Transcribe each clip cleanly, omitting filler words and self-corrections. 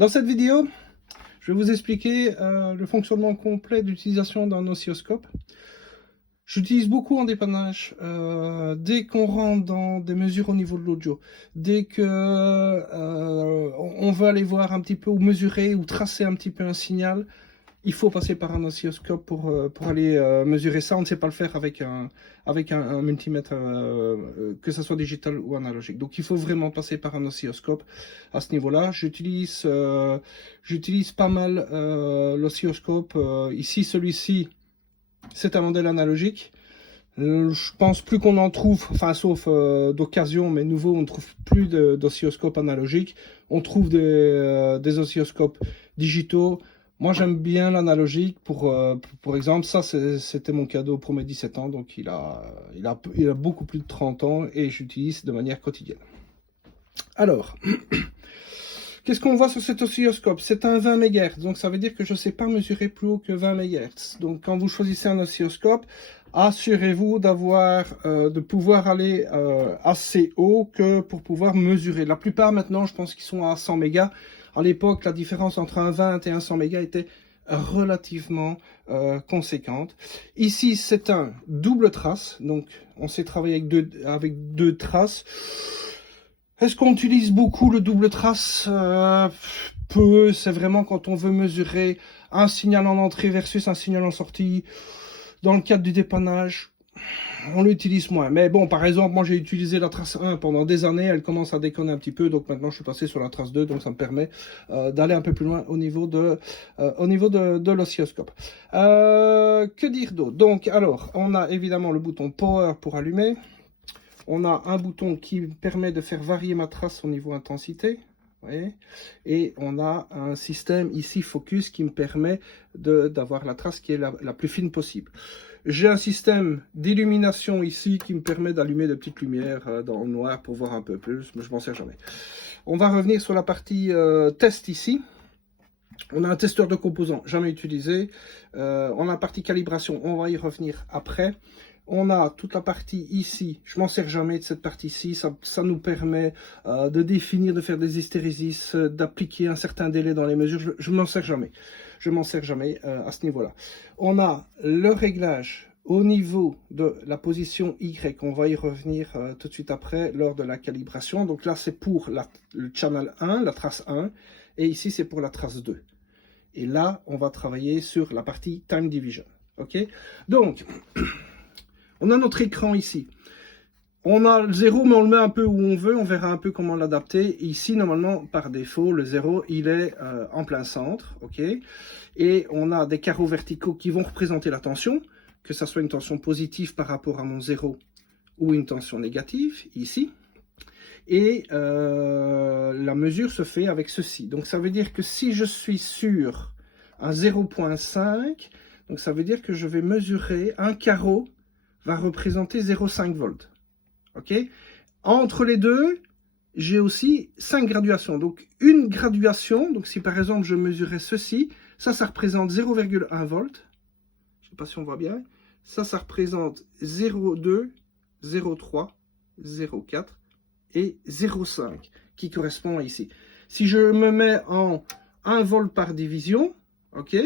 Dans cette vidéo, je vais vous expliquer le fonctionnement complet d'utilisation d'un oscilloscope. J'utilise beaucoup en dépannage, dès qu'on rentre dans des mesures au niveau de l'audio, dès que on veut aller voir un petit peu ou mesurer ou tracer un petit peu un signal, il faut passer par un oscilloscope pour aller mesurer ça. On ne sait pas le faire avec un multimètre, que ce soit digital ou analogique. Donc il faut vraiment passer par un oscilloscope à ce niveau-là. J'utilise pas mal l'oscilloscope. Ici, celui-ci, c'est un modèle analogique. Je pense plus qu'on en trouve, enfin sauf d'occasion, mais nouveau, on ne trouve plus d'oscilloscope analogique. On trouve des oscilloscopes digitaux. Moi, j'aime bien l'analogique. Pour exemple, ça, c'était mon cadeau pour mes 17 ans. Donc, il a beaucoup plus de 30 ans et j'utilise de manière quotidienne. Alors, qu'est-ce qu'on voit sur cet oscilloscope? C'est un 20 MHz. Donc, ça veut dire que je ne sais pas mesurer plus haut que 20 MHz. Donc, quand vous choisissez un oscilloscope, assurez-vous de pouvoir aller assez haut que pour pouvoir mesurer. La plupart, maintenant, je pense qu'ils sont à 100 MHz. À l'époque, la différence entre un 20 et un 100 MHz était relativement conséquente. Ici, c'est un double trace, donc on sait travailler avec deux traces. Est-ce qu'on utilise beaucoup le double trace? Peu, c'est vraiment quand on veut mesurer un signal en entrée versus un signal en sortie. Dans le cadre du dépannage, on l'utilise moins. Mais bon, par exemple, moi j'ai utilisé la trace 1 pendant des années, elle commence à déconner un petit peu, donc maintenant je suis passé sur la trace 2, donc ça me permet d'aller un peu plus loin au niveau de l'oscilloscope. Que dire d'autre? Donc, alors, on a évidemment le bouton Power pour allumer. On a un bouton qui permet de faire varier ma trace au niveau intensité. Vous voyez, et on a un système ici Focus qui me permet d'avoir la trace qui est la plus fine possible. J'ai un système d'illumination ici qui me permet d'allumer des petites lumières dans le noir pour voir un peu plus, mais je m'en sers jamais. On va revenir sur la partie test ici. On a un testeur de composants, jamais utilisé. On a la partie calibration, on va y revenir après. On a toute la partie ici, je m'en sers jamais de cette partie-ci, ça nous permet de définir, de faire des hystérésis, d'appliquer un certain délai dans les mesures, je m'en sers jamais. Je m'en sers jamais à ce niveau-là. On a le réglage au niveau de la position Y, on va y revenir tout de suite après lors de la calibration. Donc là c'est pour le channel 1, la trace 1, et ici c'est pour la trace 2. Et là on va travailler sur la partie time division. Ok, donc on a notre écran ici. On a le 0, mais on le met un peu où on veut. On verra un peu comment l'adapter. Ici, normalement, par défaut, le 0, il est en plein centre. Ok. Et on a des carreaux verticaux qui vont représenter la tension, que ce soit une tension positive par rapport à mon 0 ou une tension négative, ici. Et la mesure se fait avec ceci. Donc, ça veut dire que si je suis sur un 0,5, donc ça veut dire que je vais mesurer un carreau va représenter 0,5 volts. Ok. Entre les deux, j'ai aussi 5 graduations. Donc, une graduation, donc si par exemple je mesurais ceci, ça représente 0,1 volts. Je ne sais pas si on voit bien. Ça représente 0,2, 0,3, 0,4 et 0,5 qui correspond ici. Si je me mets en 1 volt par division, ok,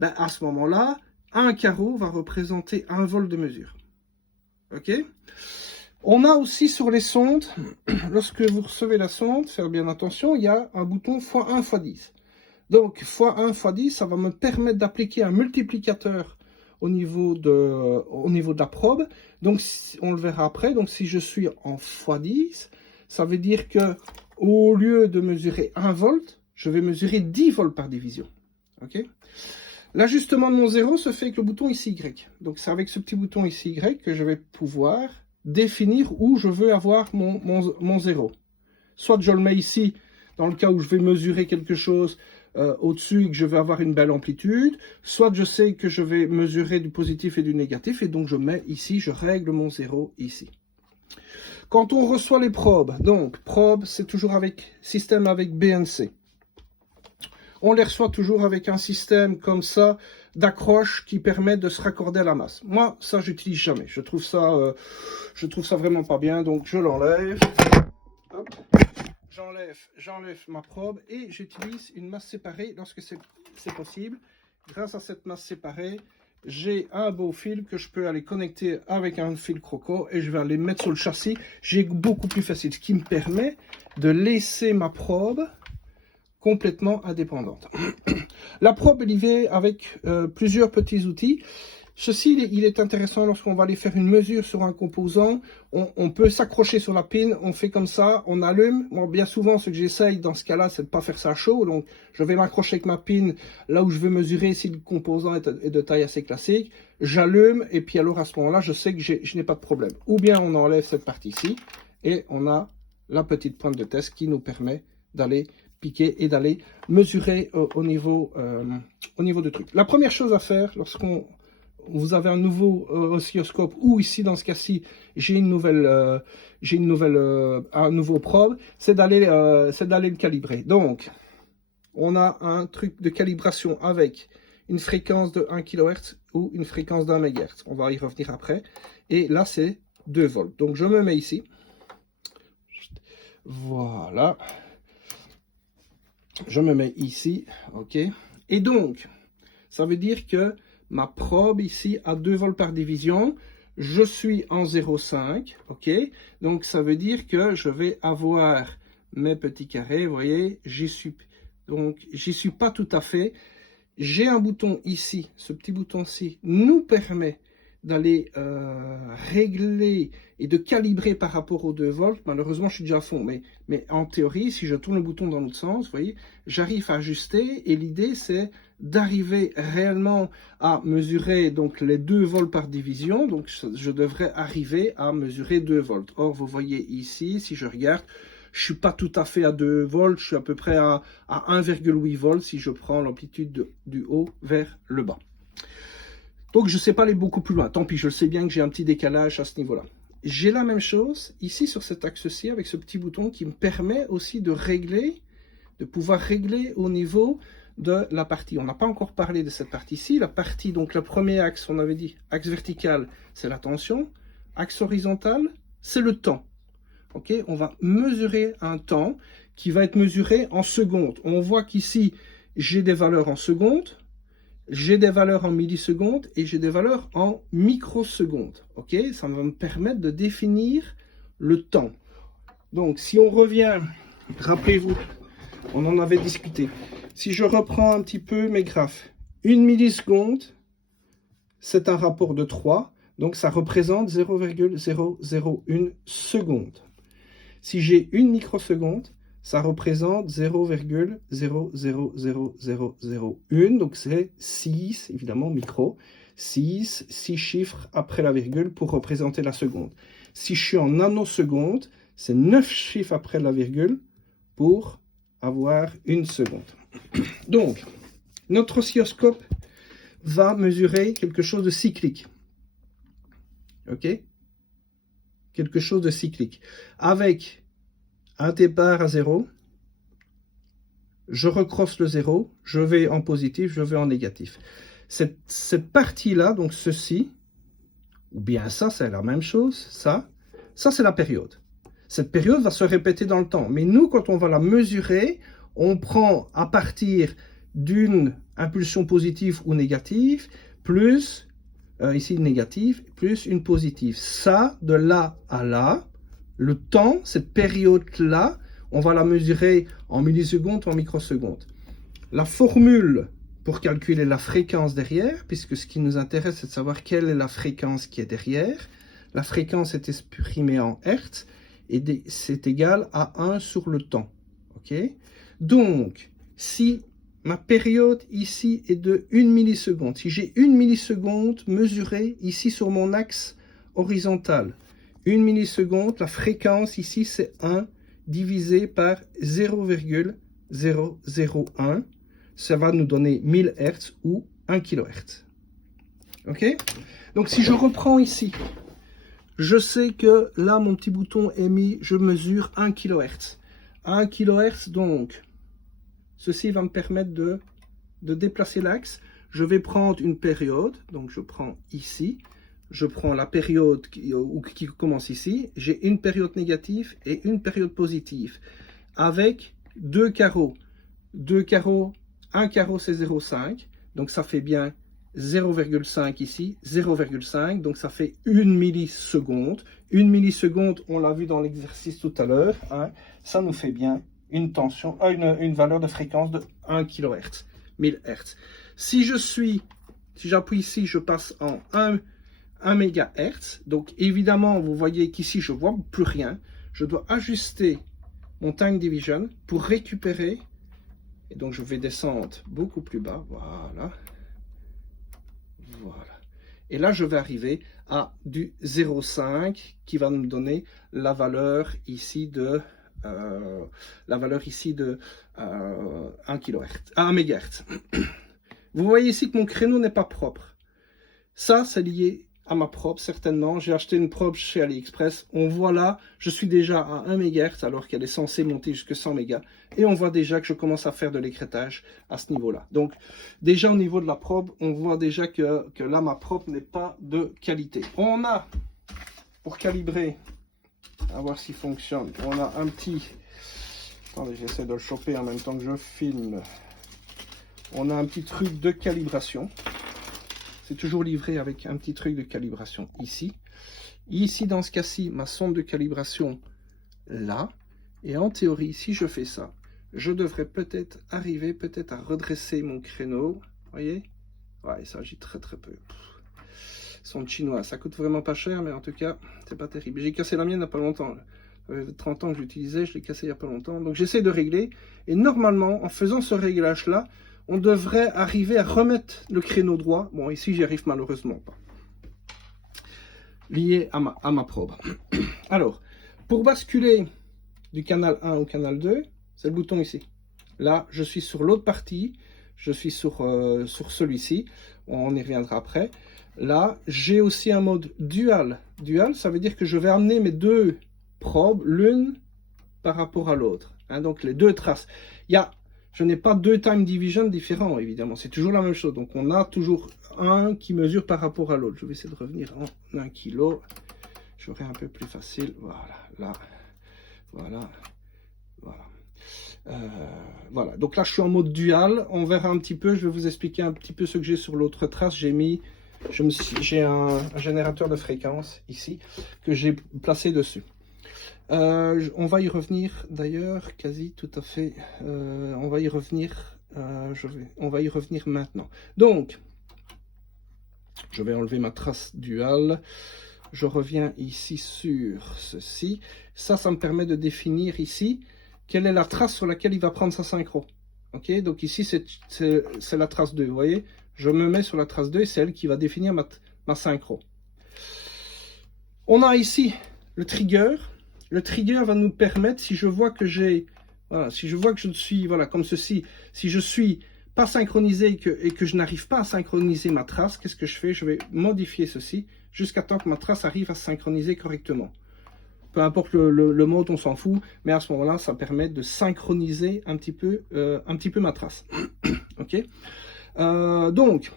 ben à ce moment-là, un carreau va représenter 1 volt de mesure. Ok. On a aussi sur les sondes, lorsque vous recevez la sonde, faire bien attention, il y a un bouton x1 x10. Donc x1 x10, ça va me permettre d'appliquer un multiplicateur au niveau de la probe. Donc on le verra après. Donc si je suis en x10, ça veut dire que au lieu de mesurer 1 volt, je vais mesurer 10 volts par division. Ok. L'ajustement de mon 0 se fait avec le bouton ici Y. Donc c'est avec ce petit bouton ici Y que je vais pouvoir définir où je veux avoir mon 0. Soit je le mets ici, dans le cas où je vais mesurer quelque chose au-dessus et que je vais avoir une belle amplitude. Soit je sais que je vais mesurer du positif et du négatif, et donc je mets ici, je règle mon 0 ici. Quand on reçoit les probes, donc probe, c'est toujours avec système avec BNC. On les reçoit toujours avec un système comme ça d'accroche qui permet de se raccorder à la masse. Moi, ça, j'utilise jamais. Je trouve ça vraiment pas bien, donc je l'enlève. j'enlève ma probe et j'utilise une masse séparée lorsque c'est possible. Grâce à cette masse séparée, j'ai un beau fil que je peux aller connecter avec un fil croco et je vais aller mettre sur le châssis. J'ai beaucoup plus facile, ce qui me permet de laisser ma probe complètement indépendante. La probe est livrée avec plusieurs petits outils. Ceci, il est intéressant lorsqu'on va aller faire une mesure sur un composant. On peut s'accrocher sur la pin, on fait comme ça, on allume. Moi, bien souvent, ce que j'essaye dans ce cas-là, c'est de ne pas faire ça chaud. Donc, je vais m'accrocher avec ma pin là où je veux mesurer si le composant est de taille assez classique. J'allume et puis alors à ce moment-là, je sais que je n'ai pas de problème. Ou bien on enlève cette partie-ci et on a la petite pointe de test qui nous permet d'aller piquer et d'aller mesurer au niveau du truc. La première chose à faire lorsqu'on vous avez un nouveau oscilloscope ou ici dans ce cas-ci j'ai un nouveau probe, c'est d'aller le calibrer. Donc on a un truc de calibration avec une fréquence de 1 kHz ou une fréquence d'1 MHz. On va y revenir après. Et là c'est 2 volts. Donc je me mets ici. Voilà. Je me mets ici. OK. Et donc ça veut dire que ma probe ici à 2 volts par division, je suis en 0,5, ok? Donc ça veut dire que je vais avoir mes petits carrés, vous voyez, j'y suis pas tout à fait. J'ai un bouton ici, ce petit bouton-ci nous permet d'aller régler et de calibrer par rapport aux 2 volts. Malheureusement, je suis déjà à fond, mais en théorie, si je tourne le bouton dans l'autre sens, vous voyez, j'arrive à ajuster et l'idée, c'est d'arriver réellement à mesurer donc les 2 volts par division. Donc, je devrais arriver à mesurer 2 volts. Or, vous voyez ici, si je regarde, je ne suis pas tout à fait à 2 volts, je suis à peu près à 1,8 volts si je prends l'amplitude du haut vers le bas. Donc je ne sais pas aller beaucoup plus loin, tant pis, je sais bien que j'ai un petit décalage à ce niveau-là. J'ai la même chose ici sur cet axe-ci avec ce petit bouton qui me permet aussi de pouvoir régler au niveau de la partie. On n'a pas encore parlé de cette partie-ci. La partie, donc le premier axe, on avait dit, axe vertical, c'est la tension. Axe horizontal, c'est le temps. Ok, on va mesurer un temps qui va être mesuré en secondes. On voit qu'ici, j'ai des valeurs en secondes. J'ai des valeurs en millisecondes et j'ai des valeurs en microsecondes. Ok, ça va me permettre de définir le temps. Donc, si on revient, rappelez-vous, on en avait discuté. Si je reprends un petit peu mes graphes, 1 milliseconde, c'est un rapport de 3, donc ça représente 0,001 seconde. Si j'ai 1 microseconde, ça représente 0,000001, donc c'est 6, évidemment, micro, 6 chiffres après la virgule pour représenter la seconde. Si je suis en nanoseconde, c'est 9 chiffres après la virgule pour avoir une seconde. Donc, notre oscilloscope va mesurer quelque chose de cyclique. OK? Quelque chose de cyclique. Avec un départ à 0, je recrosse le 0, je vais en positif, je vais en négatif. Cette partie-là, donc ceci, ou bien ça, c'est la même chose, ça c'est la période. Cette période va se répéter dans le temps. Mais nous, quand on va la mesurer, on prend à partir d'une impulsion positive ou négative, plus, ici négative, plus une positive. Ça, de là à là, le temps, cette période-là, on va la mesurer en millisecondes ou en microsecondes. La formule pour calculer la fréquence derrière, puisque ce qui nous intéresse, c'est de savoir quelle est la fréquence qui est derrière. La fréquence est exprimée en Hertz et c'est égal à 1 sur le temps. Okay? Donc, si ma période ici est de 1 milliseconde, si j'ai 1 milliseconde mesurée ici sur mon axe horizontal, 1 milliseconde, la fréquence ici c'est 1 divisé par 0,001. Ça va nous donner 1000 Hz ou 1 kHz. Ok? Donc si je reprends ici, je sais que là mon petit bouton est mis, je mesure 1 kHz. 1 kHz, donc ceci va me permettre de déplacer l'axe. Je vais prendre une période, donc je prends ici. Je prends la période qui commence ici, j'ai une période négative et une période positive. avec deux carreaux. Deux carreaux, un carreau c'est 0,5, donc ça fait bien 0,5 ici, 0,5, donc ça fait 1 milliseconde. 1 milliseconde, on l'a vu dans l'exercice tout à l'heure, hein, ça nous fait bien une tension, une valeur de fréquence de 1 kHz, 1000 Hz. Si j'appuie ici, je passe en 1 MHz, donc évidemment, vous voyez qu'ici, je ne vois plus rien. Je dois ajuster mon time division pour récupérer, et donc je vais descendre beaucoup plus bas, voilà. Voilà. Et là, je vais arriver à du 0,5 qui va nous donner la valeur ici de 1 kHz, 1 MHz. Vous voyez ici que mon créneau n'est pas propre. Ça, c'est lié à ma probe, certainement. J'ai acheté une probe chez AliExpress. On voit là, je suis déjà à 1 MHz alors qu'elle est censée monter jusqu'à 100 mégas. Et on voit déjà que je commence à faire de l'écrêtage à ce niveau-là. Donc, déjà au niveau de la probe, on voit déjà que là, ma probe n'est pas de qualité. On a, pour calibrer, à voir s'il fonctionne, on a un petit... Attendez, j'essaie de le choper en même temps que je filme. On a un petit truc de calibration. C'est toujours livré avec un petit truc de calibration ici. Ici, dans ce cas-ci, ma sonde de calibration là. Et en théorie, si je fais ça, je devrais peut-être arriver à redresser mon créneau. Vous voyez? Ouais, il s'agit très peu. Son chinois, ça coûte vraiment pas cher, mais en tout cas, c'est pas terrible. J'ai cassé la mienne il n'y a pas longtemps. Ça fait 30 ans que j'utilisais, je l'ai cassé il n'y a pas longtemps. Donc j'essaie de régler. Et normalement, en faisant ce réglage-là, on devrait arriver à remettre le créneau droit. Bon, ici, j'y arrive malheureusement pas. Lié à ma probe. Alors, pour basculer du canal 1 au canal 2, c'est le bouton ici. Là, je suis sur l'autre partie. Je suis sur celui-ci. On y reviendra après. Là, j'ai aussi un mode dual. Dual, ça veut dire que je vais amener mes deux probes, l'une par rapport à l'autre. Hein, donc, les deux traces. Je n'ai pas deux time division différents, évidemment. C'est toujours la même chose. Donc, on a toujours un qui mesure par rapport à l'autre. Je vais essayer de revenir en 1 kg. J'aurai un peu plus facile. Voilà, là. Voilà. Voilà. Voilà. Donc là, je suis en mode dual. On verra un petit peu. Je vais vous expliquer un petit peu ce que j'ai sur l'autre trace. J'ai un générateur de fréquence ici que j'ai placé dessus. On va y revenir d'ailleurs, quasi tout à fait. On va y revenir. On va y revenir maintenant. Donc, je vais enlever ma trace dual. Je reviens ici sur ceci. Ça me permet de définir ici quelle est la trace sur laquelle il va prendre sa synchro. Ok, donc ici c'est la trace 2. Vous voyez, je me mets sur la trace 2 et c'est elle qui va définir ma synchro. On a ici le trigger. Le trigger va nous permettre, si je vois que si je vois que je suis, voilà, comme ceci, si je suis pas synchronisé et que je n'arrive pas à synchroniser ma trace, qu'est-ce que je fais? Je vais modifier ceci jusqu'à temps que ma trace arrive à se synchroniser correctement. Peu importe le mode, on s'en fout, mais à ce moment-là, ça permet de synchroniser un petit peu ma trace. Ok. Donc,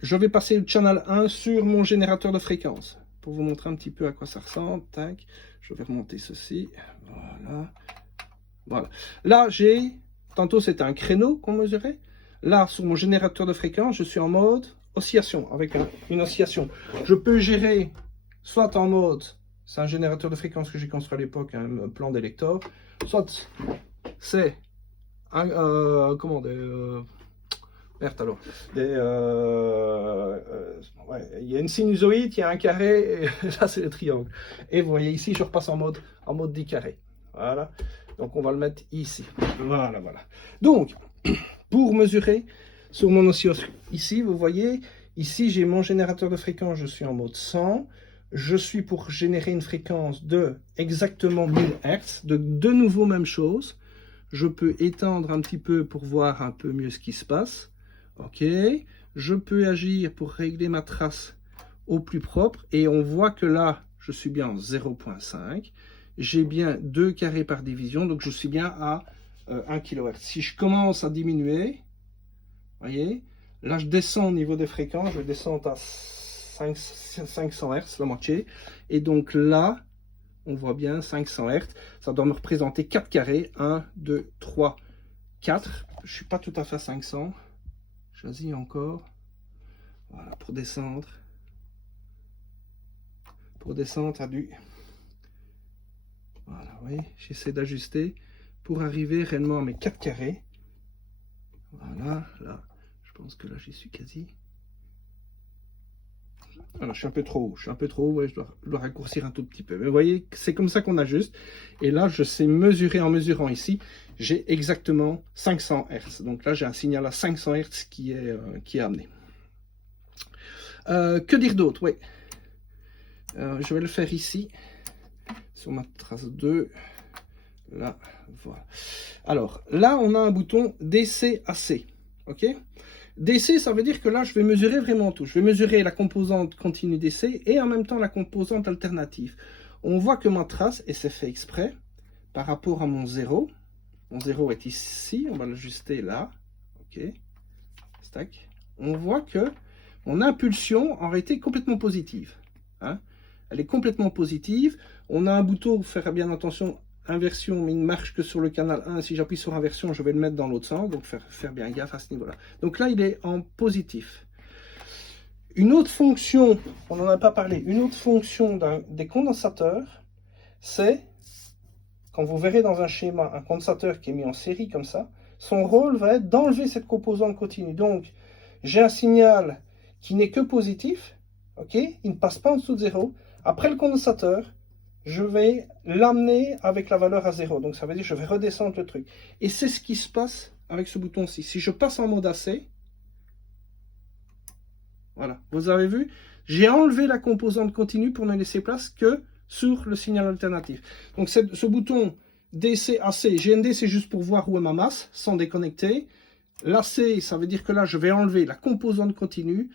je vais passer le channel 1 sur mon générateur de fréquence pour vous montrer un petit peu à quoi ça ressemble. Tac. Je vais remonter ceci. Voilà. Voilà. Là, tantôt c'était un créneau qu'on mesurait. Là, sur mon générateur de fréquence, je suis en mode oscillation, avec une oscillation. Je peux gérer soit en mode, c'est un générateur de fréquence que j'ai construit à l'époque, un plan d'électeur, soit c'est un, alors, ouais, il y a une sinusoïde, il y a un carré, et là c'est le triangle. Et vous voyez ici, je repasse en mode 10 carré. Voilà. Donc on va le mettre ici. Voilà. Donc, pour mesurer sur mon oscilloscope, ici, vous voyez, ici j'ai mon générateur de fréquence, je suis en mode 100. Je suis pour générer une fréquence de exactement 1000 Hz. De nouveau, même chose. Je peux étendre un petit peu pour voir un peu mieux ce qui se passe. Ok, je peux agir pour régler ma trace au plus propre et on voit que là je suis bien en 0,5, j'ai bien 2 carrés par division, donc je suis bien à 1 kHz. Si je commence à diminuer, voyez, là je descends au niveau des fréquences, je descends à 500 Hz, la moitié, et donc là on voit bien 500 Hz. Ça doit me représenter 4 carrés. 1, 2, 3, 4. Je ne suis pas tout à fait à 500. Choisis encore. Voilà, pour descendre. Pour descendre à du... Voilà, oui, j'essaie d'ajuster pour arriver réellement à mes 4 carrés. Voilà, là, je pense que là j'y suis quasi. Alors, je suis un peu trop haut, ouais, je dois raccourcir un tout petit peu. Mais vous voyez, c'est comme ça qu'on ajuste. Et là, je sais mesurer en mesurant ici. J'ai exactement 500 Hz. Donc là, j'ai un signal à 500 Hz qui est amené. Que dire d'autre? Oui. Je vais le faire ici, sur ma trace 2. Là, voilà. Alors, là, on a un bouton DC-AC. OK? DC, ça veut dire que là, je vais mesurer vraiment tout. Je vais mesurer la composante continue DC et en même temps la composante alternative. On voit que ma trace, et c'est fait exprès, par rapport à mon 0, mon 0 est ici, on va l'ajuster là. OK? Stack. On voit que mon impulsion en réalité est complètement positive. Hein? Elle est complètement positive. On a un bouton, faire bien attention, inversion, mais il ne marche que sur le canal 1. Si j'appuie sur inversion, je vais le mettre dans l'autre sens. Donc, faire bien gaffe à ce niveau-là. Donc là, il est en positif. Une autre fonction, on n'en a pas parlé, une autre fonction des condensateurs, c'est, quand vous verrez dans un schéma, un condensateur qui est mis en série comme ça, son rôle va être d'enlever cette composante continue. Donc, j'ai un signal qui n'est que positif, ok, il ne passe pas en dessous de 0. Après le condensateur, je vais l'amener avec la valeur à 0. Donc ça veut dire que je vais redescendre le truc. Et c'est ce qui se passe avec ce bouton-ci. Si je passe en mode AC, voilà, vous avez vu, j'ai enlevé la composante continue pour ne laisser place que sur le signal alternatif. Donc ce bouton DC, AC, GND, c'est juste pour voir où est ma masse, sans déconnecter. L'AC, ça veut dire que là, je vais enlever la composante continue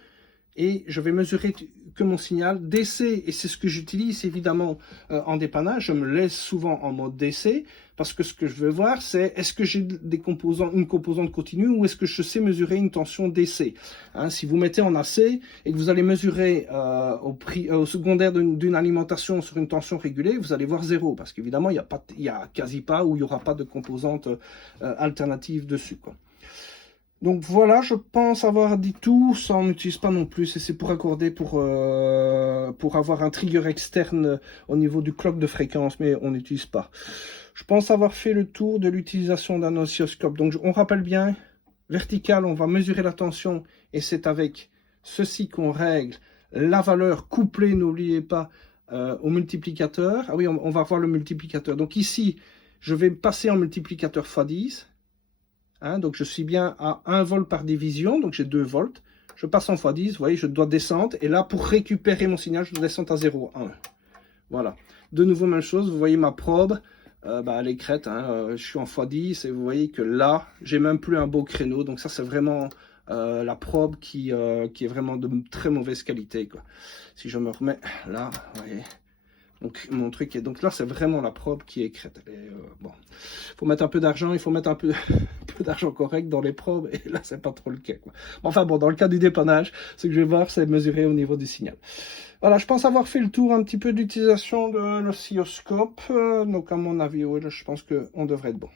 et je vais mesurer que mon signal DC, et c'est ce que j'utilise évidemment en dépannage, je me laisse souvent en mode DC, parce que ce que je veux voir, c'est est-ce que j'ai une composante continue ou est-ce que je sais mesurer une tension DC. Hein, si vous mettez en AC et que vous allez mesurer au secondaire d'une alimentation sur une tension régulée, vous allez voir 0, parce qu'évidemment, il n'y a quasi pas ou il n'y aura pas de composante alternative dessus, quoi. Donc voilà, je pense avoir dit tout, ça on n'utilise pas non plus, et c'est pour accorder, pour avoir un trigger externe au niveau du clock de fréquence, mais on n'utilise pas. Je pense avoir fait le tour de l'utilisation d'un oscilloscope. Donc on rappelle bien, vertical, on va mesurer la tension, et c'est avec ceci qu'on règle la valeur couplée, n'oubliez pas, au multiplicateur. Ah oui, on va voir le multiplicateur. Donc ici, je vais passer en multiplicateur x10. Hein, donc je suis bien à 1 volt par division, donc j'ai 2 volts. Je passe en x10, vous voyez, je dois descendre. Et là, pour récupérer mon signal, je dois descendre à 0,1. Voilà. De nouveau, même chose, vous voyez ma probe, elle est crête. Hein, je suis en x10 et vous voyez que là, j'ai même plus un beau créneau. Donc ça, c'est vraiment la probe qui est vraiment de très mauvaise qualité, quoi. Si je me remets là, vous voyez. Donc mon truc est, donc là c'est vraiment la probe qui est crête. Bon, faut mettre un peu d'argent, il faut mettre un peu d'argent correct dans les probes, et là c'est pas trop le cas, quoi. Enfin bon, dans le cas du dépannage, ce que je vais voir, c'est mesurer au niveau du signal. Voilà, je pense avoir fait le tour un petit peu d'utilisation de l'oscilloscope, donc à mon avis, ouais, je pense qu'on devrait être bon.